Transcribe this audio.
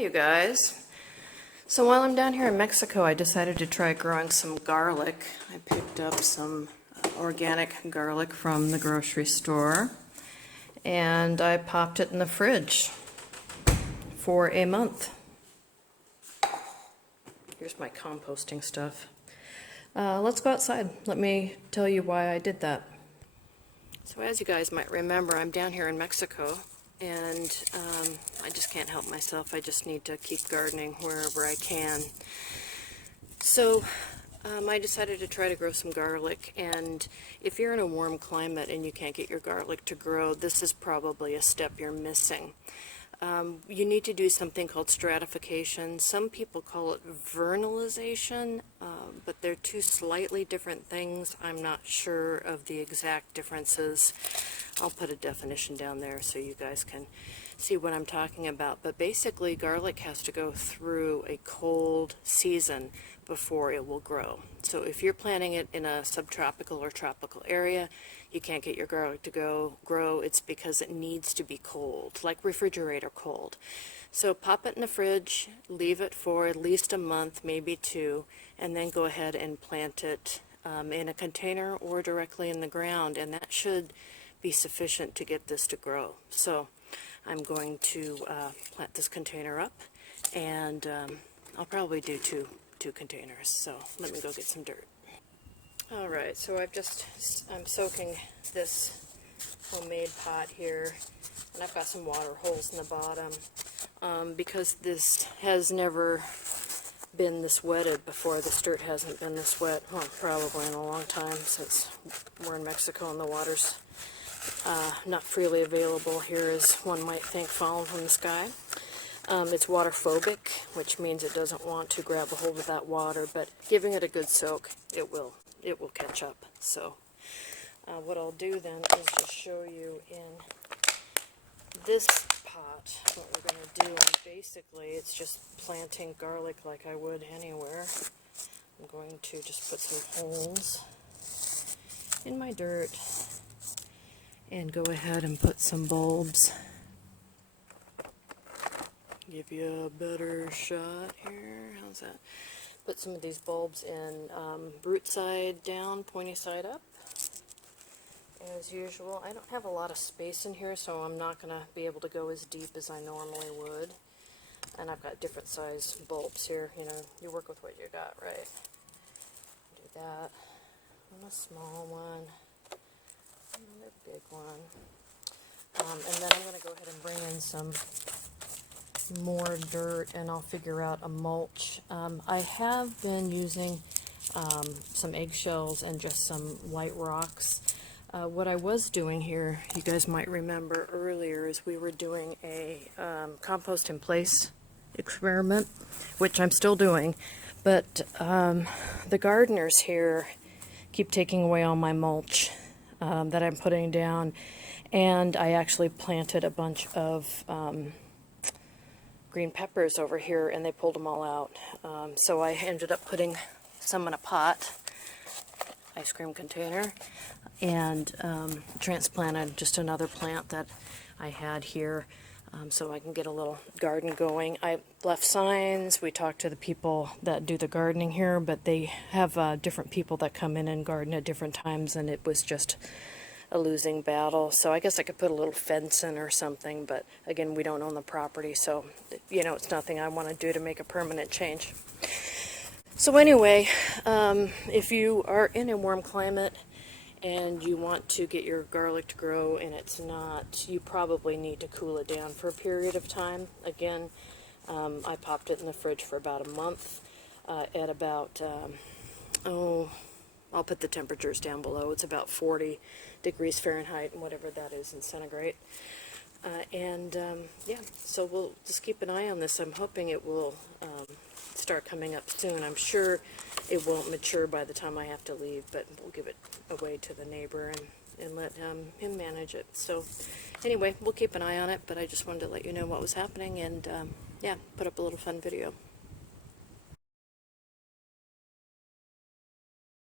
you guys. So while I'm down here in Mexico, I decided to try growing some garlic. I picked up some organic garlic from the grocery store, and I popped it in the fridge for a month. Here's my composting stuff. Let's go outside. Let me tell you why I did that. So as you guys might remember, I'm down here in Mexico, and I just can't help myself. I just need to keep gardening wherever I can. So I decided to try to grow some garlic, and if you're in a warm climate and you can't get your garlic to grow, this is probably a step you're missing. You need to do something called stratification. Some people call it vernalisation, but they're two slightly different things. I'm not sure of the exact differences. I'll put a definition down there so you guys can see what I'm talking about. But basically, garlic has to go through a cold season before it will grow. So if you're planting it in a subtropical or tropical area, you can't get your garlic to grow. It's because it needs to be cold, like refrigerator cold. So pop it in the fridge, leave it for at least a month, maybe two, and then go ahead and plant it in a container or directly in the ground, and that should be sufficient to get this to grow. So I'm going to plant this container up, and I'll probably do two containers. So let me go get some dirt. Alright, so I'm soaking this homemade pot here, and I've got some water holes in the bottom because this has never been this wetted before. This dirt hasn't been this wet, well, probably in a long time, since we're in Mexico and the water's not freely available here as one might think, falling from the sky. It's water phobic, which means it doesn't want to grab a hold of that water, but giving it a good soak, it will catch up. So what I'll do then is just show you in this pot what we're going to do. And basically it's just planting garlic like I would anywhere. I'm going to just put some holes in my dirt and go ahead and put some bulbs. Give you a better shot here. How's that? Put some of these bulbs in root side down, pointy side up. As usual, I don't have a lot of space in here, so I'm not going to be able to go as deep as I normally would. And I've got different size bulbs here. You know, you work with what you got, right? Do that. And a small one. Another big one. And then I'm going to go ahead and bring in some more dirt, and I'll figure out a mulch. I have been using some eggshells and just some light rocks. What I was doing here, you guys might remember earlier, is we were doing a compost in place experiment, which I'm still doing, but the gardeners here keep taking away all my mulch that I'm putting down, and I actually planted a bunch of green peppers over here, and they pulled them all out. So I ended up putting some in a pot, ice cream container, and transplanted just another plant that I had here so I can get a little garden going. I left signs. We talked to the people that do the gardening here, but they have different people that come in and garden at different times, and it was just a losing battle. So I guess I could put a little fence in or something, but again, we don't own the property, so you know, it's nothing I want to do to make a permanent change. So anyway, if you are in a warm climate and you want to get your garlic to grow and it's not, you probably need to cool it down for a period of time. Again, I popped it in the fridge for about a month at about I'll put the temperatures down below. It's about 40 degrees Fahrenheit and whatever that is in centigrade. Yeah, so we'll just keep an eye on this. I'm hoping it will start coming up soon. I'm sure it won't mature by the time I have to leave, but we'll give it away to the neighbor and let him manage it. So anyway, we'll keep an eye on it, but I just wanted to let you know what was happening and yeah, put up a little fun video.